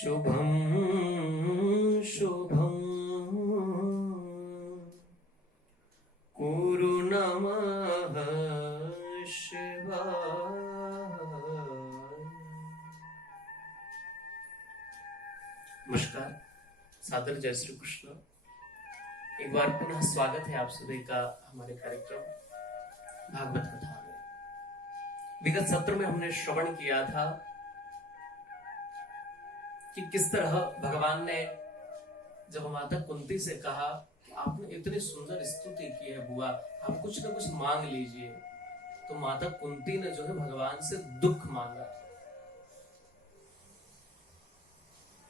शुभम शुभम कुरु नमः शिवाय। नमस्कार, सादर जय श्री कृष्ण। एक बार पुनः स्वागत है आप सभी का हमारे कार्यक्रम भागवत कथा में। विगत सत्र में हमने श्रवण किया था कि किस तरह भगवान ने जब माता कुंती से कहा कि आपने इतनी सुंदर स्तुति की है बुआ, आप कुछ ना कुछ मांग लीजिए, तो माता कुंती ने जो है भगवान से दुख मांगा।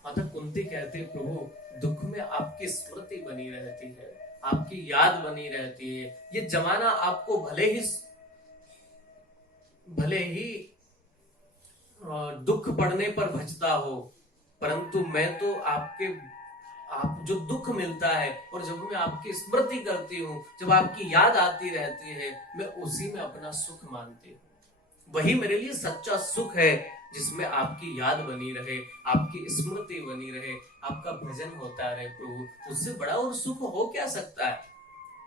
माता कुंती कहती, प्रभु दुख में आपकी स्मृति बनी रहती है, आपकी याद बनी रहती है। ये जमाना आपको भले ही दुख पड़ने पर भजता हो, परंतु मैं तो आप जो दुख मिलता है और जब मैं आपकी स्मृति करती हूँ, जब आपकी याद आती रहती है, मैं उसी में अपना सुख मानती हूँ। वही मेरे लिए सच्चा सुख है, जिसमें आपकी याद बनी रहे, आपकी स्मृति बनी रहे, आपका भजन होता रहे। प्रभु उससे बड़ा और सुख हो क्या सकता है,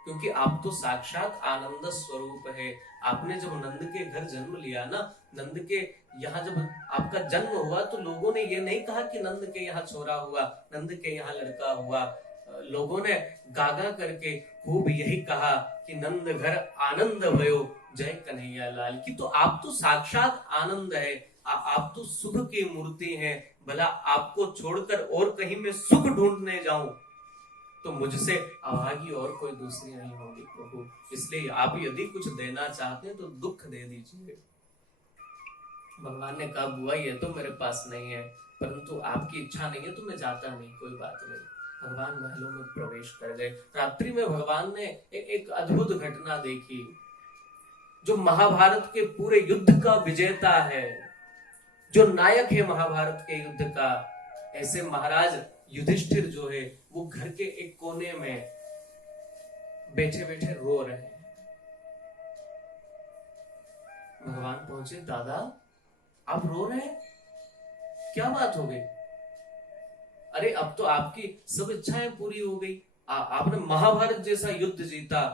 क्योंकि आप तो साक्षात आनंद स्वरूप है। आपने जब नंद के घर जन्म लिया ना, नंद के यहाँ जब आपका जन्म हुआ, तो लोगों ने ये नहीं कहा कि नंद के यहाँ छोरा हुआ, नंद के यहाँ लड़का हुआ। लोगों ने गागा करके खूब यही कहा कि नंद घर आनंद भयो, जय कन्हैया लाल की। तो आप तो साक्षात आनंद है, आप तो सुख की मूर्ति हैं। भला आपको छोड़कर और कहीं मैं सुख ढूंढने जाऊं तो मुझसे अभागी और कोई दूसरी नहीं होगी प्रभु। इसलिए आप यदि कुछ देना चाहते हैं तो दुख दे दीजिए। भगवान ने कहा, बुआ ये तो मेरे पास नहीं है, परंतु आपकी इच्छा नहीं है तो मैं जाता नहीं, कोई बात नहीं। भगवान महलों में प्रवेश कर गए। रात्रि में भगवान ने एक अद्भुत घटना देखी। जो महाभारत के पूरे युद्ध का विजेता है, जो नायक है महाभारत के युद्ध का, ऐसे महाराज युधिष्ठिर जो है वो घर के एक कोने में बैठे बैठे रो रहे हैं। भगवान पहुंचे, दादा आप रो रहे हैं, क्या बात हो गई? अरे अब तो आपकी सब इच्छाएं पूरी हो गई, आपने महाभारत जैसा युद्ध जीता,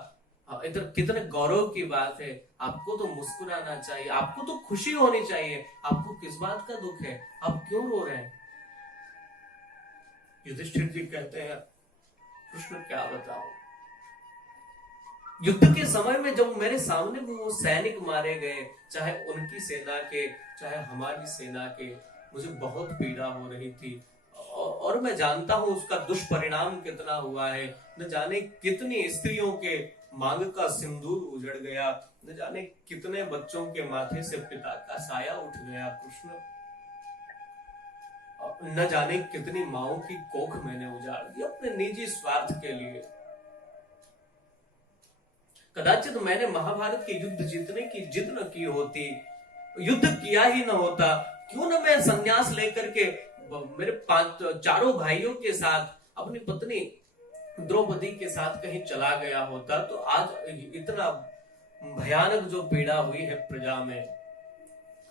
इधर कितने गौरव की बात है। आपको तो मुस्कुराना चाहिए, आपको तो खुशी होनी चाहिए, आपको किस बात का दुख है, आप क्यों रो रहे हैं? युधिष्ठिर जी कहते हैं, कृष्ण क्या बताओ, युद्ध के समय में जब मेरे सामने वो सैनिक मारे गए, चाहे उनकी सेना के चाहे हमारी सेना के, मुझे बहुत पीड़ा हो रही थी। और मैं जानता हूं उसका दुष्परिणाम कितना हुआ है। न जाने कितनी स्त्रियों के मांग का सिंदूर उजड़ गया, न जाने कितने बच्चों के माथे से पिता का साया उठ गया। कृष्ण न जाने कितनी माओं की कोख मैंने उजाड़ दी अपने निजी स्वार्थ के लिए। कदाचित मैंने महाभारत के युद्ध जीतने की जिद न की होती, युद्ध किया ही न होता, क्यों न मैं संन्यास लेकर के मेरे चारों भाइयों के साथ अपनी पत्नी द्रौपदी के साथ कहीं चला गया होता, तो आज इतना भयानक जो पीड़ा हुई है प्रजा में।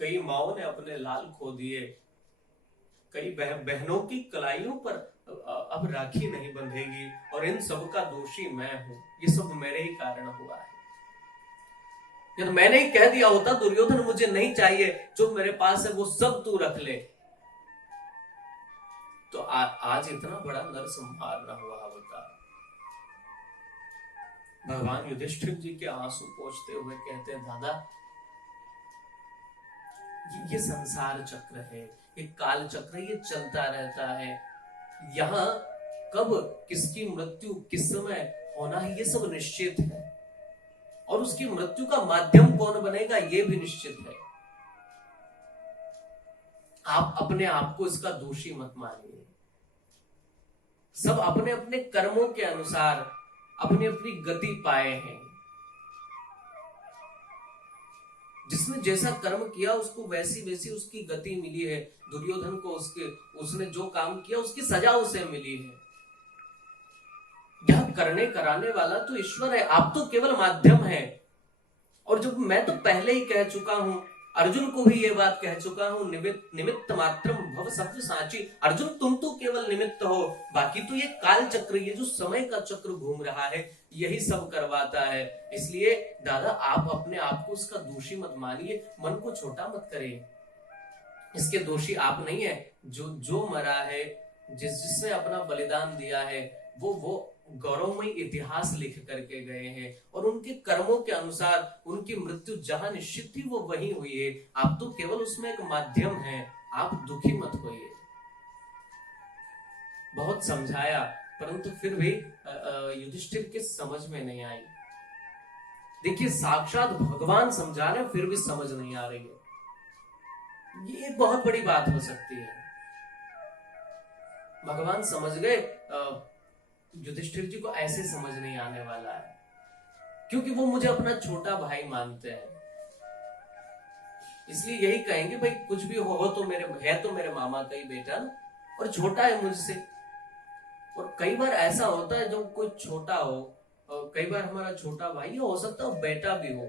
कई माओं ने अपने लाल खो दिए, कई बहनों की कलाइयों पर अब राखी नहीं बंधेगी, और इन सब का दोषी मैं हूं। ये सब मेरे ही कारण हुआ है। यदि मैंने ही कह दिया होता, दुर्योधन मुझे नहीं चाहिए, जो मेरे पास है वो सब तू रख ले, तो आज इतना बड़ा नरसंहार न हुआ होता। भगवान युधिष्ठिर जी के आंसू पोंछते हुए कहते हैं, दादा ये संसार चक्र है, ये काल चक्र, ये चलता रहता है। यहाँ कब किसकी मृत्यु किस समय होना है ये सब निश्चित है, और उसकी मृत्यु का माध्यम कौन बनेगा ये भी निश्चित है। आप अपने आप को इसका दोषी मत मानिए। सब अपने अपने कर्मों के अनुसार अपनी अपनी गति पाए हैं। जिसने जैसा कर्म किया उसको वैसी वैसी उसकी गति मिली है। दुर्योधन को उसने जो काम किया उसकी सजा उसे मिली है। यह करने कराने वाला तो ईश्वर है, आप तो केवल माध्यम है। और जब मैं तो पहले ही कह चुका हूं, अर्जुन को भी ये बात कह चुका हूं, निमित्त मात्रम भव सत्व साची। अर्जुन तुम तो केवल निमित्त हो, बाकी तो ये काल चक्र, ये जो समय का चक्र घूम रहा है, यही सब करवाता है। इसलिए दादा आप अपने आप को उसका दोषी मत मानिए, मन को छोटा मत करिए। इसके दोषी आप नहीं है, जो मरा है, जिसने अपना बलिदान दिया है, वो गौरवमय इतिहास लिख करके गए हैं और उनके कर्मों के अनुसार उनकी मृत्यु जहां निश्चित थी वो वहीं हुई है। आप तो केवल उसमें एक माध्यम हैं, आप दुखी मत होइए। बहुत समझाया परंतु फिर भी युधिष्ठिर के समझ में नहीं आई। देखिए साक्षात भगवान समझा रहे फिर भी समझ नहीं आ रही है, ये एक बहुत बड़ी बात हो सकती है। भगवान समझ गए युधिष्ठिर जी को ऐसे समझ नहीं आने वाला है, क्योंकि वो मुझे अपना छोटा भाई मानते हैं। इसलिए यही कहेंगे भाई कुछ भी हो तो मेरे मामा का ही बेटा ना, और छोटा है मुझसे। और कई बार ऐसा होता है जब कोई छोटा हो, और कई बार हमारा छोटा भाई हो सकता है बेटा भी हो,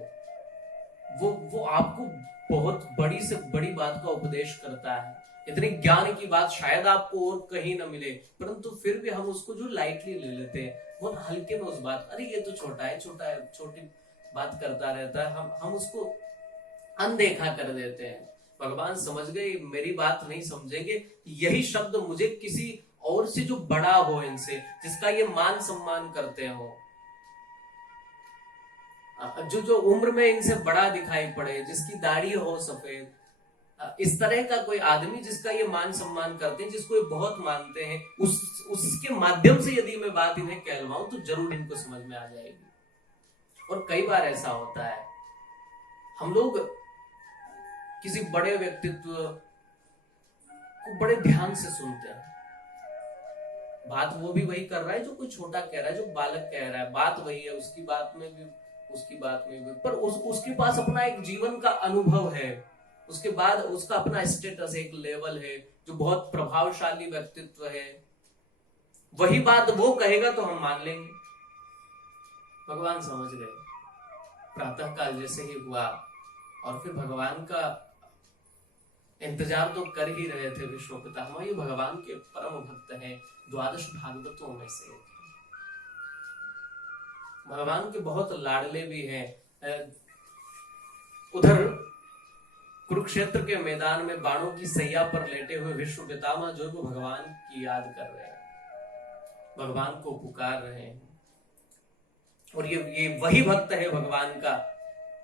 वो आपको बहुत बड़ी से बड़ी बात का उपदेश करता है, इतनी ज्ञान की बात शायद आपको और कहीं ना मिले, परंतु फिर भी हम उसको जो लाइटली ले लेते हैं, बहुत हल्के में उस बात, अरे ये तो छोटा है छोटी बात करता रहता है, हम उसको अनदेखा कर देते हैं। भगवान समझ गए मेरी बात नहीं समझेंगे, यही शब्द मुझे किसी और से जो बड़ा हो इनसे, जिसका ये मान सम्मान करते हो, जो उम्र में इनसे बड़ा दिखाई पड़े, जिसकी दाढ़ी हो सफेद, इस तरह का कोई आदमी जिसका ये मान सम्मान करते हैं, जिसको ये बहुत मानते हैं, उसके माध्यम से यदि मैं बात इन्हें कहलवाऊं तो जरूर इनको समझ में आ जाएगी। और कई बार ऐसा होता है, हम लोग किसी बड़े व्यक्तित्व को बड़े ध्यान से सुनते हैं, बात वो भी वही कर रहा है जो कोई छोटा कह रहा है, जो बालक कह रहा है, बात वही है, उसकी बात में भी पर उसके पास अपना एक जीवन का अनुभव है, उसके बाद उसका अपना स्टेटस एक लेवल है, जो बहुत प्रभावशाली व्यक्तित्व है, वही बात वो कहेगा तो हम मान लेंगे। भगवान समझ गए, प्रातः काल जैसे ही हुआ और फिर भगवान का इंतजार तो कर ही रहे थे विष्णु पितामह, ये भगवान के परम भक्त हैं, 12 भागवतों में से भगवान के बहुत लाडले भी हैं। उधर कुरुक्षेत्र के मैदान में बाणों की सैया पर लेटे हुए विष्णु पितामह जो को भगवान की याद कर रहे हैं, भगवान को पुकार रहे हैं, और ये वही भक्त है भगवान का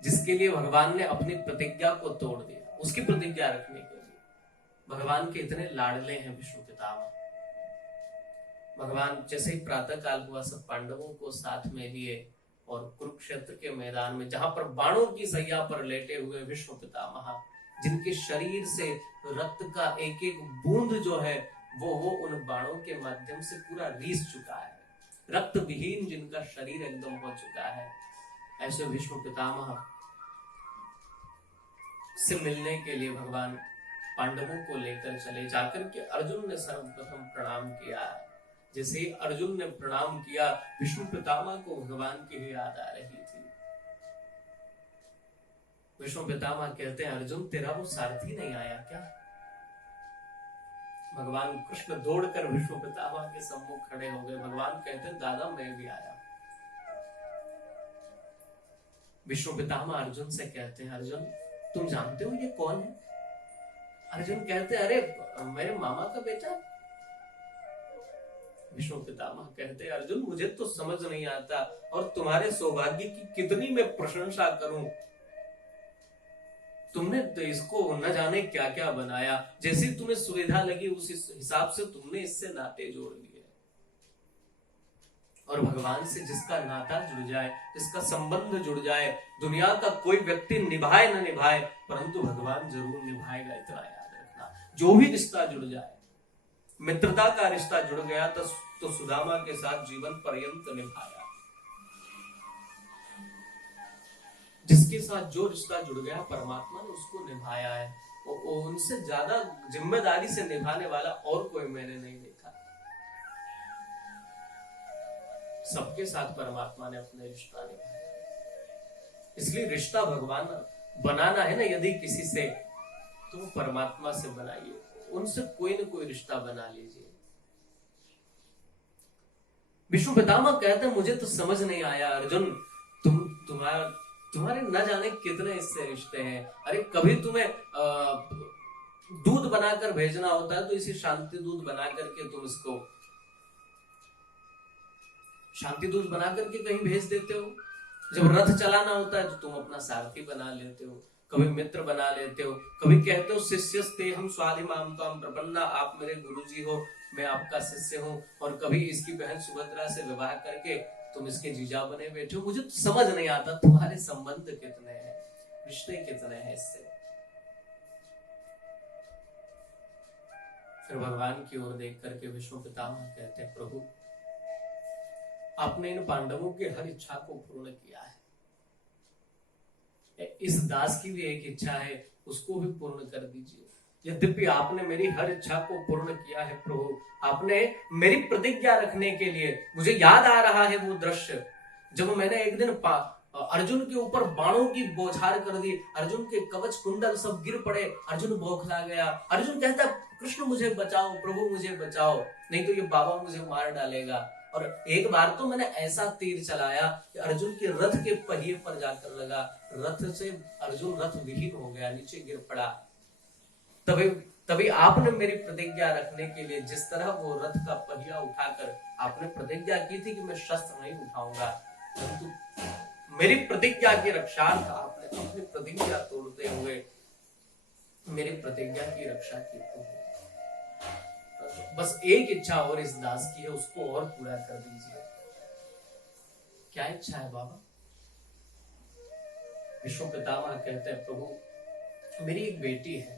जिसके लिए भगवान ने अपनी प्रतिज्ञा को तोड़ दिया, उसकी प्रतिज्ञा रखने के लिए। भगवान के इतने लाडले हैं विष्णु पितामह। भगवान जैसे ही प्रातः काल हुआ, सब पांडवों को साथ में लिए और कुरुक्षेत्र के मैदान में, जहां पर बाणों की सैया पर लेटे हुए विष्णु पितामह, जिनके शरीर से रक्त का एक एक बूंद जो है वो उन बाणों के माध्यम से पूरा रीस चुका है, रक्त विहीन जिनका शरीर एकदम हो चुका है, ऐसे विष्णु पितामह से मिलने के लिए भगवान पांडवों को लेकर चले। जाकर के अर्जुन ने सर्वप्रथम प्रणाम किया। जैसे ही अर्जुन ने प्रणाम किया, विष्णु पितामह को भगवान की ही याद आ रही थी। विष्णु पितामह कहते हैं, अर्जुन तेरा वो सारथी नहीं आया क्या? भगवान कृष्ण दौड़कर विष्णु पितामह के सम्मुख खड़े हो गए। भगवान कहते हैं, दादा मैं भी आया। विष्णु पितामह अर्जुन से कहते हैं, अर्जुन तुम जानते हो ये कौन है? अर्जुन कहते हैं, अरे मेरे मामा का बेटा। विष्णु पितामह कहते हैं, अर्जुन मुझे तो समझ नहीं आता और तुम्हारे सौभाग्य की कितनी मैं प्रशंसा करूं। तुमने तो इसको न जाने क्या क्या बनाया, जैसी तुम्हें सुविधा लगी उस हिसाब से तुमने इससे नाते जोड़ लिए। और भगवान से जिसका नाता जुड़ जाए, जिसका संबंध जुड़ जाए, दुनिया का कोई व्यक्ति निभाए न निभाए, परंतु भगवान जरूर निभाएगा, इतना याद रखना। जो भी रिश्ता जुड़ जाए, मित्रता का रिश्ता जुड़ गया तो सुदामा के साथ जीवन पर्यंत निभाया। जिसके साथ जो रिश्ता जुड़ गया परमात्मा ने उसको निभाया है, उनसे ज्यादा जिम्मेदारी से निभाने वाला और कोई मैंने नहीं देखा। सबके साथ परमात्मा ने अपने रिश्ता निभाया। इसलिए रिश्ता भगवान बनाना है ना यदि किसी से, तो वो परमात्मा से बनाइए, उनसे कोई ना कोई रिश्ता बना लीजिए। विष्णु पितामह कहते हैं मुझे तो समझ नहीं आया अर्जुन, तुम्हारे न जाने कितने इससे रिश्ते हैं। अरे कभी तुम्हें दूध बनाकर भेजना होता है तो इसे शांति दूध बना करके तुम इसको शांति दूध बना करके कहीं भेज देते हो। जब रथ चलाना होता है तो तुम अपना सारथी बना लेते हो, कभी मित्र बना लेते हो, कभी कहते हो शिष्यस्ते हम स्वाधिमाम त्वाम प्रपन्ना, आप मेरे गुरुजी हो, मैं आपका शिष्य हूँ। और कभी इसकी बहन सुभद्रा से विवाह करके तुम इसके जीजा बने बैठे हो। मुझे तो समझ नहीं आता तुम्हारे संबंध कितने हैं, रिश्ते कितने हैं इससे। फिर भगवान की ओर देख करके विष्णु पितामह कहते हैं प्रभु आपने इन पांडवों की हर इच्छा को पूर्ण किया है, इस दास की भी एक इच्छा है उसको भी पूर्ण कर दीजिए। यद्यपि आपने मेरी हर इच्छा को पूर्ण किया है प्रभु, आपने मेरी प्रतिज्ञा रखने के लिए, मुझे याद आ रहा है वो दृश्य जब मैंने एक दिन अर्जुन के ऊपर बाणों की बौछार कर दी, अर्जुन के कवच कुंडल सब गिर पड़े, अर्जुन बौखला गया। अर्जुन कहता कृष्ण मुझे बचाओ, प्रभु मुझे बचाओ, नहीं तो ये बाबा मुझे मार डालेगा। और एक बार तो मैंने ऐसा तीर चलाया कि अर्जुन के रथ के पहिए पर जाकर लगा, रथ से अर्जुन रथ विहीन हो गया, नीचे गिर पड़ा। तभी आपने मेरी प्रतिज्ञा रखने के लिए जिस तरह वो रथ का पहिया उठाकर आपने प्रतिज्ञा की थी कि मैं शस्त्र नहीं उठाऊंगा, परंतु मेरी प्रतिज्ञा की रक्षार्थ आपने अपनी प्रतिज्ञा तोड़ते हुए मेरी प्रतिज्ञा की रक्षा की। बस एक इच्छा और इस दास की है, उसको और पूरा कर दीजिए। क्या इच्छा है बाबा? विष्णु पितामह कहते हैं प्रभु मेरी एक बेटी है,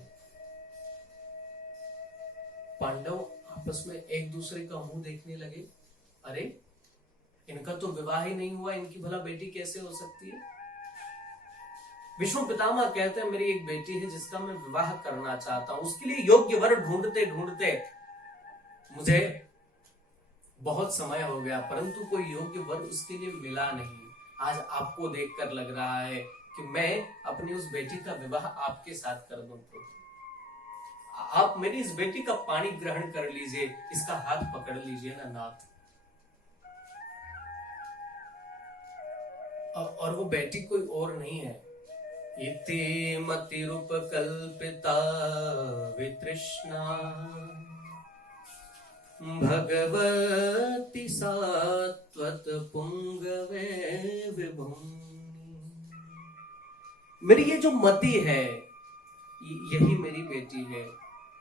पांडव आपस में एक दूसरे का मुंह देखने लगे, अरे इनका तो विवाह ही नहीं हुआ, इनकी भला बेटी कैसे हो सकती है? विष्णु पितामह कहते हैं मेरी एक बेटी है जिसका मैं विवाह करना चाहता हूं, उसके लिए योग्य वर ढूंढते ढूंढते मुझे बहुत समय हो गया, परंतु कोई योग्य वर उसके लिए मिला नहीं। आज आपको देखकर लग रहा है कि मैं अपनी उस बेटी का विवाह आपके साथ कर दूं। आप मेरी इस बेटी का पानी ग्रहण कर लीजिए, इसका हाथ पकड़ लीजिए ना नाथ। और वो बेटी कोई और नहीं है, इति मतिरुपकल्पिता वितृष्णा भगवती सात्वत पुंगवे विभुनि। मेरी ये जो मति है यही मेरी बेटी है,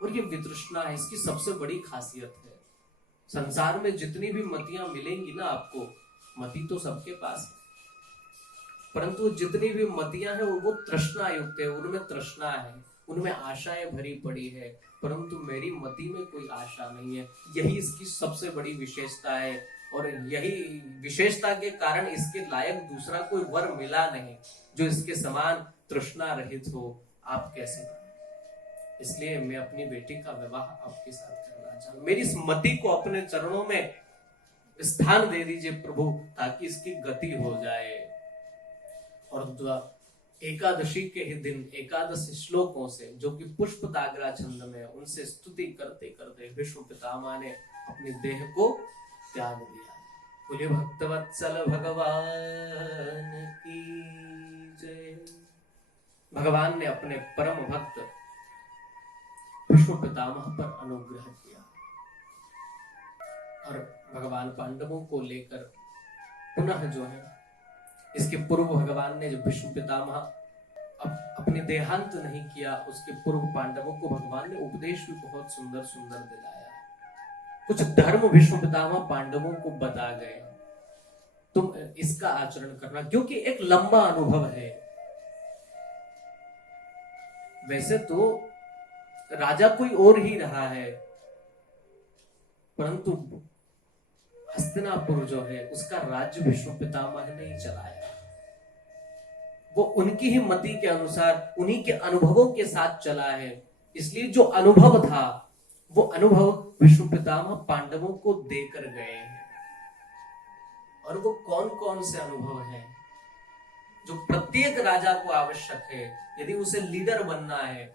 और ये वितृष्णा है, इसकी सबसे बड़ी खासियत है। संसार में जितनी भी मतियां मिलेंगी ना आपको, मति तो सबके पास है, परंतु जितनी भी मतियां हैं वो तृष्णा युक्त है, उनमें तृष्णा है, उनमें आशाएं भरी पड़ी है, परंतु मेरी मति में कोई आशा नहीं है। यही इसकी सबसे बड़ी विशेषता है, और यही विशेषता के कारण इसके लायक दूसरा कोई वर मिला नहीं जो इसके समान तृष्णा रहित हो। आप कैसे बने? इसलिए मैं अपनी बेटी का विवाह आपके साथ करना चाहूं। मेरी इस मति को अपने चरणों में स्थान दे दीजिए प्रभु, ताकि इसकी गति हो जाए। और एकादशी के ही दिन एकादश श्लोकों से, जो कि पुष्पताग्रा छंद में, उनसे स्तुति करते करते विष्णु पितामह ने अपने देह को त्याग दिया। बोलिए भक्तवत्सल भगवान की जय। भगवान ने अपने परम भक्त विष्णु पितामह पर अनुग्रह किया और भगवान पांडवों को लेकर पुनः जो है, इसके पूर्व भगवान ने जब विष्णु पितामह अपने देहांत नहीं किया, उसके पूर्व पांडवों को भगवान ने उपदेश भी बहुत सुंदर सुंदर दिलाया। कुछ धर्म विष्णु पितामह पांडवों को बता गए, तुम इसका आचरण करना, क्योंकि एक लंबा अनुभव है। वैसे तो राजा कोई और ही रहा है, परंतु हस्तिनापुर जो है उसका राज्य विष्णु पितामह ने ही चलाया। वो उनकी ही मति के अनुसार, उन्हीं के अनुभवों के साथ चला है। इसलिए जो अनुभव था वो अनुभव विष्णु पितामह पांडवों को देकर गए हैं। और वो कौन कौन से अनुभव हैं जो प्रत्येक राजा को आवश्यक है, यदि उसे लीडर बनना है,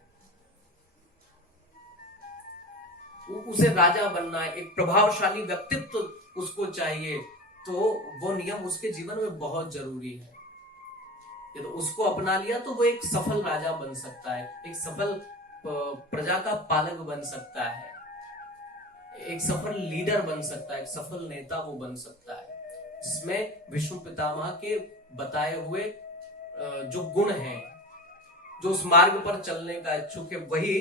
उसे राजा बनना है, एक प्रभावशाली व्यक्तित्व उसको चाहिए, तो वो नियम उसके जीवन में बहुत जरूरी है। यदि उसको अपना लिया तो वो एक सफल राजा बन सकता है, एक सफल प्रजा का पालक बन सकता है, एक सफल लीडर बन सकता है, एक सफल नेता वो बन सकता है, जिसमें विष्णु पितामह के बताए हुए जो गुण हैं, जो उस मार्ग पर चलने का इच्छुक है, वही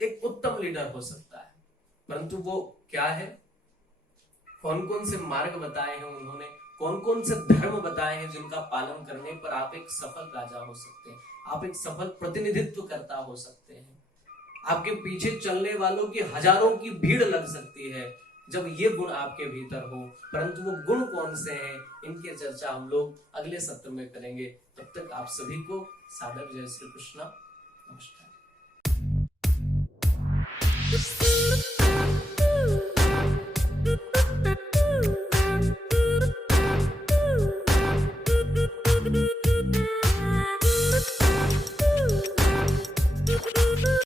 एक उत्तम लीडर हो सकता है। परंतु वो क्या है, कौन कौन से मार्ग बताए हैं उन्होंने, कौन कौन से धर्म बताए हैं जिनका पालन करने पर आप एक सफल राजा हो सकते हैं, आप एक सफल प्रतिनिधित्व करता हो सकते हैं, आपके पीछे चलने वालों की हजारों की भीड़ लग सकती है जब ये गुण आपके भीतर हो। परंतु वो गुण कौन से हैं, इनकी चर्चा हम लोग अगले सत्र में करेंगे। तब तक आप सभी को सादर जय श्री कृष्णा, नमस्कार।